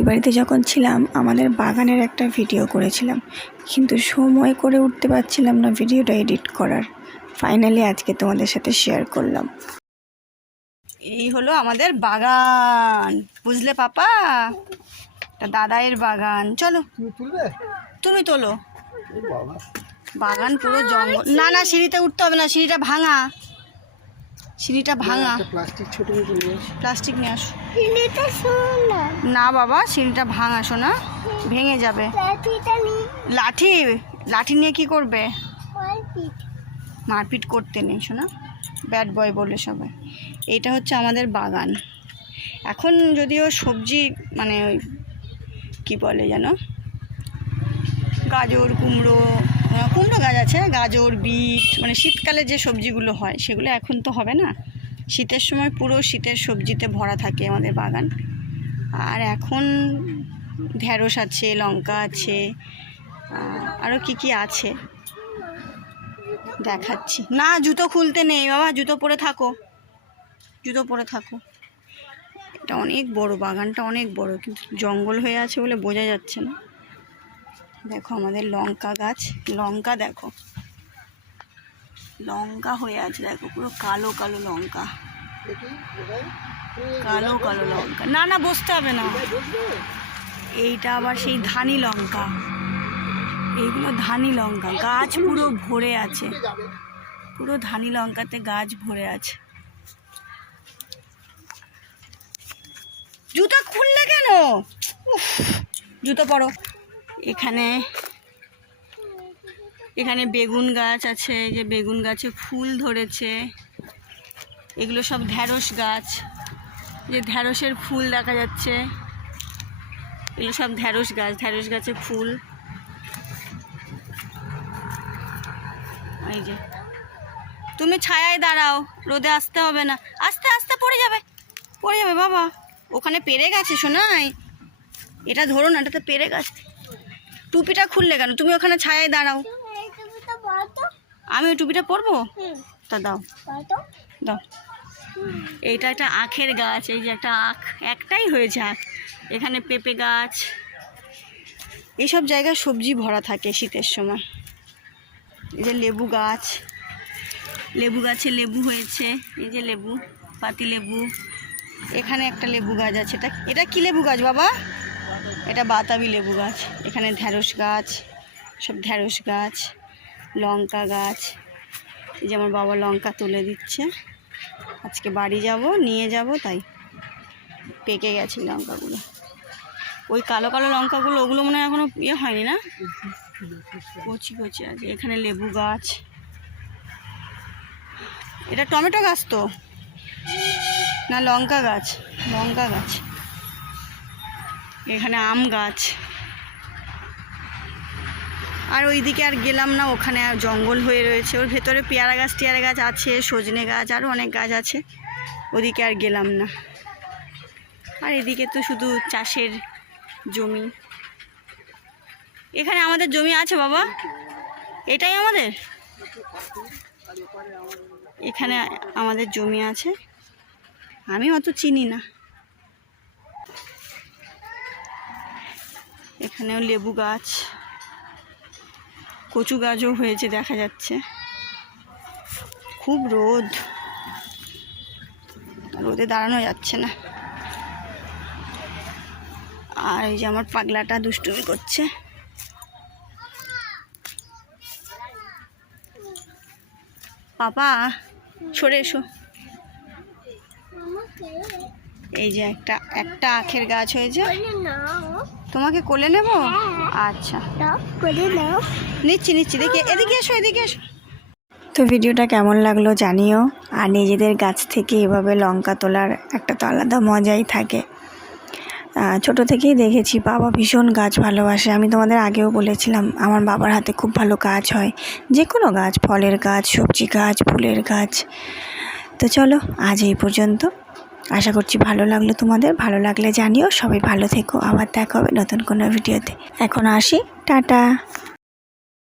ওই বাড়িতে যখন ছিলাম আমাদের বাগানের একটা ভিডিও করেছিলাম। কিন্তু সময় করে উঠতে পারছিলাম না ভিডিওটা এডিট করার। ফাইনালি আজকে তোমাদের সাথে শেয়ার করলাম। এই হলো আমাদের বাগান। বুঝলে পাপা? এটা দাদাইয়ের বাগান। চলো। তুমি তোলো। বাগান পুরো জঙ্গল না না সিঁড়িতে উঠতে হবে না সিঁড়িটা ভাঙা। সিঁড়িটা ভাঙা। প্লাস্টিক ছোট প্লাস্টিক নিয়ে আসো। না বাবা সিঁড়িটা ভাঙা শোনা ভেঙে যাবে। লাঠি? লাঠি নিয়ে কি করবে? মারপিট। করতে নেই শোনা ব্যাড বয় বলে সবাই। এটা হচ্ছে আমাদের বাগান। এখন যদিও সবজি মানে ওই কী বলে যেন? গাজর কুমড়ো কুমড়ো গাছ আছে, গাজর, বিট মানে শীতকালে যে সবজিগুলো হয়, সেগুলো এখন তো হবে না। শীতের সময় পুরো শীতের সবজিতে ভরা থাকে আমাদের বাগান। আর এখন ঢ্যাঁড়স আছে, লঙ্কা আছে আরও কি কি আছে? দেখাচ্ছি। না, জুতো খুলতে নেই বাবা, জুতো পরে থাকো। জুতো পরে থাকো। এটা অনেক বড়, বাগানটা অনেক বড়, কিন্তু জঙ্গল হয়ে আছে বলে বোঝা যাচ্ছে না। দেখো আমাদের লঙ্কা গাছ। লঙ্কা দেখো। লঙ্কা হয়ে আছে, দেখো, পুরো কালো কালো লঙ্কা। কালো কালো লঙ্কা। না না, বসতে হবে না। এইটা আবার সেই ধানি লঙ্কা। এইগুলো ধানি লঙ্কা। গাছ পুরো ভরে আছে। পুরো ধানি লঙ্কাতে গাছ ভরে আছে। জুতো খুললে কেন? জুতো পরো। এখানে এখানে বেগুন গাছ আছে যে বেগুন গাছে ফুল ধরেছে। এগুলো সব ঢ্যাঁড়স গাছ। যে ঢ্যাঁড়সের ফুল দেখা যাচ্ছে। এগুলো সব ঢ্যাঁড়স গাছ, ঢ্যাঁড়স গাছে ফুল। এই যে। তুমি ছায়ায় দাঁড়াও, রোদে আসতে হবে না। আস্তে আস্তে পড়ে যাবে পড়ে যাবে বাবা। ওখানে পেরে গেছে শোনাই। এটা ধরো না এটা তো পেরে গেছে। টুপিটা খুললে কেন? তুমি ওখানে ছায়ায় দাঁড়াও। আমি ওই টুপিটা পরবো? তা দাও। দাও। এইটা একটা আখের গাছ এই যে একটা আখ একটাই হয়েছে আখ। এখানে পেঁপে গাছ। এইসব জায়গায় সবজি ভরা থাকে শীতের সময়। এই যে লেবু গাছ। লেবু গাছে লেবু হয়েছে। এই যে লেবু পাতি লেবু। এখানে একটা লেবু গাছ আছে। এটা এটা কি লেবু গাছ বাবা? এটা বাতাবি লেবু গাছ। এখানে ঢ্যাঁড়স গাছ, সব ঢ্যাঁড়স গাছ, লঙ্কা গাছ। এই যে আমার বাবা লঙ্কা তুলে দিচ্ছে। আজকে বাড়ি যাব, নিয়ে যাব, তাই পেকে গেছে লঙ্কাগুলো। ওই কালো কালো লঙ্কাগুলো, ওগুলো মনে হয় এখনও ইয়ে হয়নি না? কচি কচি আছে। এখানে লেবু গাছ। এটা টমেটো গাছ তো? না, লঙ্কা গাছ। লঙ্কা গাছ। এখানে আম গাছ। আর ওইদিকে আর গেলাম না, ওখানে আর জঙ্গল হয়ে রয়েছে। ওর ভেতরে পেয়ারা গাছ, টিয়ারা গাছ আছে, সজনে গাছ আরও অনেক গাছ আছে। ওদিকে আর গেলাম না। আর এদিকে তো শুধু চাষের জমি। এখানে আমাদের জমি আছে বাবা? এটাই আমাদের? এখানে আমাদের জমি আছে। আমি অত চিনি না। এখানেও লেবু গাছ। কচু গাছও হয়েছে, দেখা যাচ্ছে। খুব রোদ। রোদে দাঁড়ানো যাচ্ছে না। আর এই যে আমার পাগলাটা দুষ্টুমি করছে। পাপা, সরে এসো। এই যে একটা একটা আখের গাছ হয়েছে। তোমাকে কোলে নেব? আচ্ছা। নিচ্ছি নিচ্ছি দেখি এদিকে এসো এদিকে এসো। তো ভিডিওটা কেমন লাগল জানিও। আর নিজেদের গাছ থেকে এভাবে লঙ্কা তোলার একটা তো আলাদা মজাই থাকে। ছোট থেকেই দেখেছি বাবা ভীষণ গাছ ভালোবাসে। আমি তোমাদের আগেও বলেছিলাম আমার বাবার হাতে খুব ভালো গাছ হয়। যে কোনো গাছ ফলের গাছ সবজি গাছ ফুলের গাছ। তো চলো আজ এই পর্যন্ত। আশা করছি ভালো লাগল তোমাদের। ভালো লাগলে জানিও। সবাই ভালো থেকো। আবার দেখা হবে নতুন কোনো ভিডিওতে। এখন আসি। টাটা।